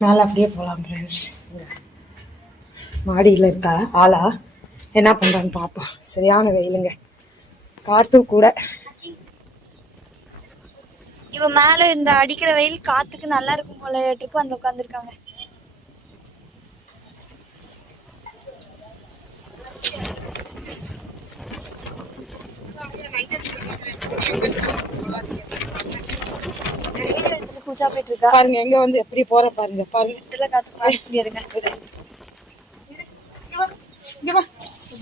மேலே அப்படியே போகலாம் ஃப்ரெண்ட்ஸ் மாடியில் இருக்கா? ஆளா? என்ன பண்ணுறான்னு பார்ப்போம் சரியான வெயிலுங்க. காற்று கூட. இவ மேல இந்த அடிக்கிற வெயில் காத்துக்கு நல்லா இருக்கும் போல இருக்கு அந்த உட்காந்துருக்காங்க பூஜா போயிட்டு இருக்கா பாருங்க எங்க வந்து எப்படி போற பாருங்க பாருங்க இதுல காத்து இருங்க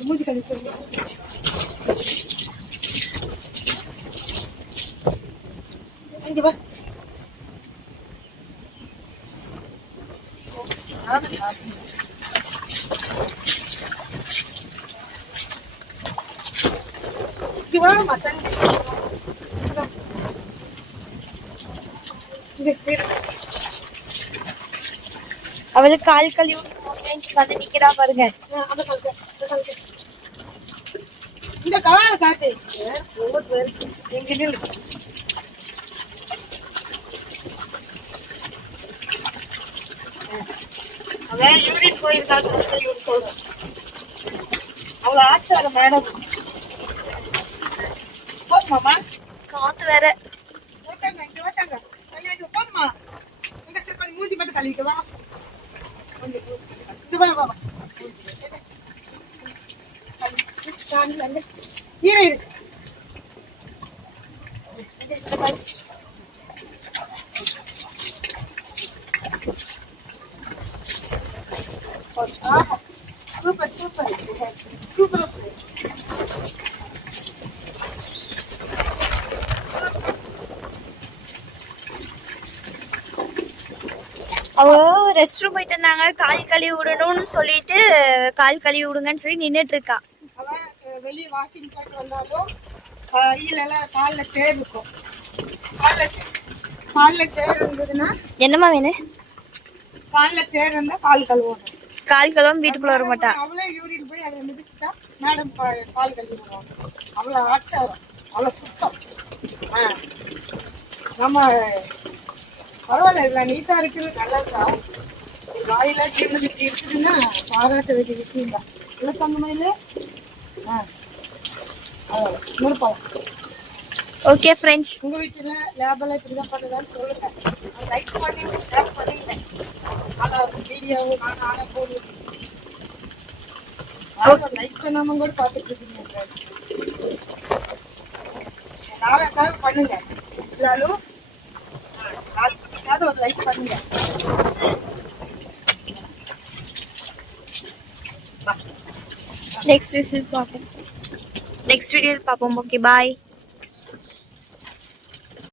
மூஞ்சி கழுவி சொல்லு. இங்க வா. இங்க வா, மச்சான். இங்க வா. இங்க, இங்க. அவளுக்கு கால் கழுவி வந்து நிக்கிறா பாருங்க. இந்த எங்க நில்லு. அதான் யூரின் போயிருக்காங்க இவரு சொல்றேன் அவ்வளோ ஆச்சார மேடம். போதுமாமா காத்து வேற ஓட்டாங்க இங்க ஓட்டாங்க ஐயா இங்க போதுமா இங்க சரி பண்ணி மூஞ்சி மட்டும் கழுவிட்டு வா இது வா வா வா கீரை இருக்கு சூப்பர் சூப்பர் சூப்பர் அவ ரெஸ்ட் ரூம் போயிட்டு இருந்தாங்க கால் கழுவி விடணும்னு சொல்லிட்டு கால் கழுவி விடுங்கன்னு சொல்லி நின்னுட்டு இருக்கா வெளியே வாக்கிங் போயிட்டு வந்தாலும் கையில எல்லாம் காலில் சேர் இருக்கும். காலில் காலில் சேர் இருந்ததுன்னா என்னம்மா வேணும் காலில் சேர் இருந்தால் கால் கழுவணும். கால் கழுவாம வீட்டுக்குள்ள வர மாட்டா. அவளே யூரின் போய் அதை மிதிச்சுட்டா மேடம் கால் கழுவி விடுவாங்க அவ்வளோ ஆச்சாரம். அவ்வளோ சுத்தம். ஆ. நம்ம பரவாயில்ல இல்லை நீட்டாக இருக்குது நல்லதுதான் வாயில சின்னது இப்படி இருக்குதுன்னா பாராட்ட வேண்டிய விஷயம் தான். இல்லை தங்கமையில ஆ. அவ்வளோ முறுப்பலாம் ஓகே ஃப்ரெண்ட்ஸ் உங்க வீட்டுல லேபெல்லாம் இப்படி தான் பண்ணுதான்னு சொல்லுங்க. லைக் பண்ணி ஷேர் பண்ணுங்க நல்லா வீடியோ நான் நானே போடுவேன் லைக் பண்ணாம கூட பார்த்துட்டு இருக்கீங்க friends. நாளைக்காக பண்ணுங்க. எல்லாரும் நாலு மணிக்காவது ஒரு லைக் பண்ணுங்க நெக்ஸ்ட் வீடியோ பார்ப்போம் நெக்ஸ்ட் வீடியோவில் பார்ப்போம் ஓகே பாய்